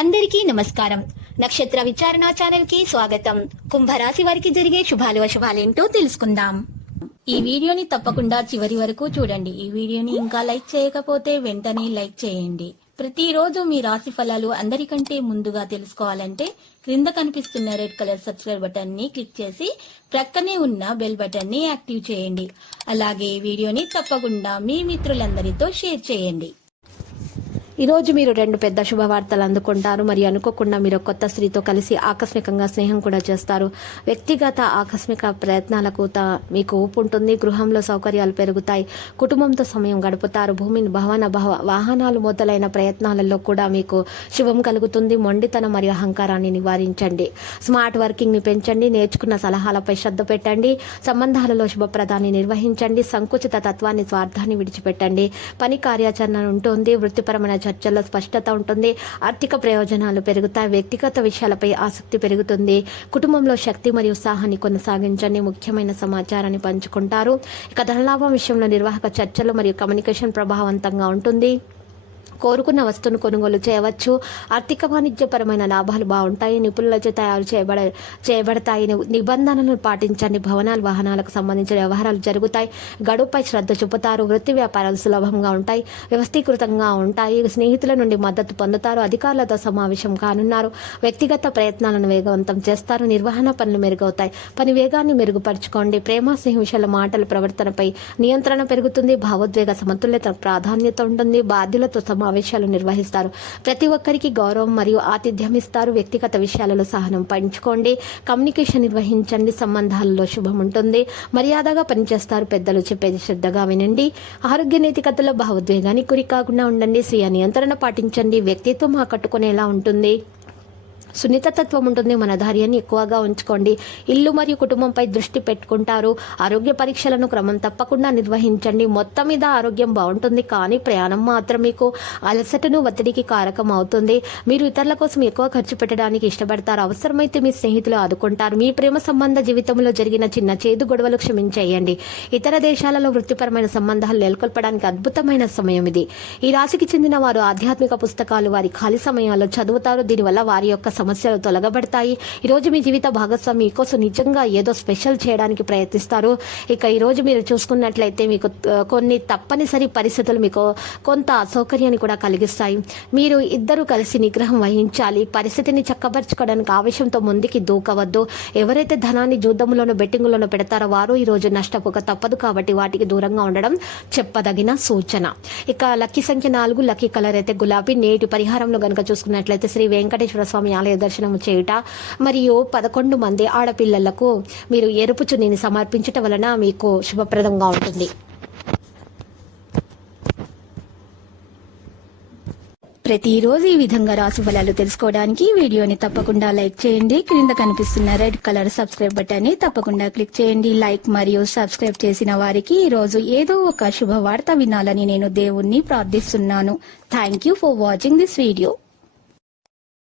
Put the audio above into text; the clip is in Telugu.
అందరికీ నమస్కారం. నక్షత్ర విచారణ ఛానల్ కి స్వాగతం. కుంభరాశి వారికి జరిగే శుభాలు అశుభాలేంటో తెలుసుకుందాం. ఈ వీడియోని తప్పకుండా చివరి వరకు చూడండి. ఈ వీడియోని ఇంకా లైక్ చేయకపోతే వెంటనే లైక్ చేయండి. ప్రతిరోజు మీ రాశి ఫలాలు అందరికంటే ముందుగా తెలుసుకోవాలంటే క్రింద కనిపిస్తున్న రెడ్ కలర్ సబ్స్క్రైబ్ బటన్ ని క్లిక్ చేసి ప్రక్కనే ఉన్న బెల్ బటన్ ని యాక్టివ్ చేయండి. అలాగే ఈ వీడియోని తప్పకుండా మీ మిత్రులందరితో షేర్ చేయండి. ఈరోజు మీరు 2 పెద్ద శుభవార్తలు అందుకుంటారు. మరియు అనుకోకుండా మీరు కొత్త స్త్రీతో కలిసి ఆకస్మికంగా స్నేహం కూడా చేస్తారు. వ్యక్తిగత ఆకస్మిక ప్రయత్నాలకు మీకు ఊపు ఉంటుంది. గృహంలో సౌకర్యాలు పెరుగుతాయి. కుటుంబంతో సమయం గడుపుతారు. భూమిని వాహనాలు మొదలైన ప్రయత్నాలలో కూడా మీకు శుభం కలుగుతుంది. మొండితనం మరియు అహంకారాన్ని నివారించండి. స్మార్ట్ వర్కింగ్ ని పెంచండి. నేర్చుకున్న సలహాలపై శ్రద్ధ పెట్టండి. సంబంధాలలో శుభప్రదాన్ని నిర్వహించండి. సంకుచిత తత్వాన్ని స్వార్థాన్ని విడిచిపెట్టండి. పని కార్యాచరణ ఉంటుంది. వృత్తిపరమైన చర్చల్లో స్పష్టత ఉంటుంది. ఆర్థిక ప్రయోజనాలు పెరుగుతాయి. వ్యక్తిగత విషయాలపై ఆసక్తి పెరుగుతుంది. కుటుంబంలో శక్తి మరియు ఉత్సాహాన్ని కొనసాగించండి. ముఖ్యమైన సమాచారాన్ని పంచుకుంటారు. ఇక ధనలాభం విషయంలో నిర్వాహక చర్చలు మరియు కమ్యూనికేషన్ ప్రభావవంతంగా ఉంటుంది. కోరుకున్న వస్తువును కొనుగోలు చేయవచ్చు. ఆర్థిక వాణిజ్యపరమైన లాభాలు బాగుంటాయి. నిపుణులచే తయారు చేయబడతాయి. నిబంధనలను పాటించండి. భవనాలు వాహనాలకు సంబంధించిన వ్యవహారాలు జరుగుతాయి. గడువుపై శ్రద్ధ చూపుతారు. వృత్తి వ్యాపారాలు సులభంగా ఉంటాయి. వ్యవస్థీకృతంగా ఉంటాయి. స్నేహితుల నుండి మద్దతు పొందుతారు. అధికారులతో సమావేశం కానున్నారు. వ్యక్తిగత ప్రయత్నాలను వేగవంతం చేస్తారు. నిర్వహణ పనులు మెరుగవుతాయి. పని వేగాన్ని మెరుగుపరచుకోండి. ప్రేమ స్నేహ విషయాల మాటల ప్రవర్తనపై నియంత్రణ పెరుగుతుంది. భావోద్వేగ సమతుల్యత ప్రాధాన్యత ఉంటుంది. బాధ్యులతో సమావేశాలు నిర్వహిస్తారు. ప్రతి ఒక్కరికి గౌరవం మరియు ఆతిథ్యం ఇస్తారు. వ్యక్తిగత విషయాలలో సహనం పంచుకోండి. కమ్యూనికేషన్ నిర్వహించండి. సంబంధాలలో శుభం ఉంటుంది. మర్యాదగా పనిచేస్తారు. పెద్దలు చెప్పేది శ్రద్ధగా వినండి. ఆరోగ్య నైతికతలో భావోద్వేగానికి గురి కాకుండా ఉండండి. స్వీయ నియంత్రణ పాటించండి. వ్యక్తిత్వం ఆకట్టుకునేలా ఉంటుంది. సున్నితత్వం ఉంటుంది. మన ధైర్యాన్ని ఎక్కువగా ఉంచుకోండి. ఇల్లు మరియు కుటుంబంపై దృష్టి పెట్టుకుంటారు. ఆరోగ్య పరీక్షలను క్రమం తప్పకుండా నిర్వహించండి. మొత్తం మీద ఆరోగ్యం బాగుంటుంది. కానీ ప్రయాణం మాత్రం మీకు అలసటను ఒత్తిడికి కారకం అవుతుంది. మీరు ఇతరుల కోసం ఎక్కువ ఖర్చు పెట్టడానికి ఇష్టపడతారు. అవసరమైతే మీ స్నేహితులు ఆదుకుంటారు. మీ ప్రేమ సంబంధ జీవితంలో జరిగిన చిన్న చేదు గొడవలు క్షమించేయండి. ఇతర దేశాలలో వృత్తిపరమైన సంబంధాలు నెలకొల్పడానికి అద్భుతమైన సమయం ఇది. ఈ రాశికి చెందిన వారు ఆధ్యాత్మిక పుస్తకాలు వారి ఖాళీ సమయాల్లో చదువుతారు. దీనివల్ల వారి యొక్క సమస్యలు తొలగబడతాయి. ఈరోజు మీ జీవిత భాగస్వామి మీకోసం నిజంగా ఏదో స్పెషల్ చేయడానికి ప్రయత్నిస్తారు. ఇక ఈరోజు మీరు చూసుకున్నట్లయితే మీకు కొన్ని తప్పనిసరి పరిస్థితులు మీకు కొంత అసౌకర్యాన్ని కూడా కలిగిస్తాయి. మీరు ఇద్దరు కలిసి నిగ్రహం వహించాలి. పరిస్థితిని చక్కబరుచుకోవడానికి ఆవేశంతో ముందుకి దూకవద్దు. ఎవరైతే ధనాన్ని జూదంలోనూ బెట్టింగ్లోనూ పెడతారో వారు ఈరోజు నష్టపోక తప్పదు. కాబట్టి వాటికి దూరంగా ఉండడం చెప్పదగిన సూచన. ఇక లక్కీ సంఖ్య 4, లక్కీ కలర్ అయితే గులాబీ. నేటి పరిహారంలో గనుక చూసుకున్నట్లయితే శ్రీ వెంకటేశ్వర స్వామి ఆలయ దర్శనం చేయుట మరియు 11 మంది ఆడపిల్లలకు మీరు ఎరుపు చున్నీని సమర్పించటం వలన మీకు శుభప్రదంగా ఉంటుంది. ప్రతిరోజు ఈ విధంగా రాశి ఫలాలు తెలుసుకోవడానికి వీడియోని తప్పకుండా లైక్ చేయండి. క్రింద కనిపిస్తున్న రెడ్ కలర్ సబ్స్క్రైబ్ బటన్ ని తప్పకుండా క్లిక్ చేయండి. లైక్ మరియు సబ్స్క్రైబ్ చేసిన వారికి ఈ రోజు ఏదో ఒక శుభవార్త వినాలని నేను దేవుణ్ణి ప్రార్థిస్తున్నాను. Thank you for watching this video.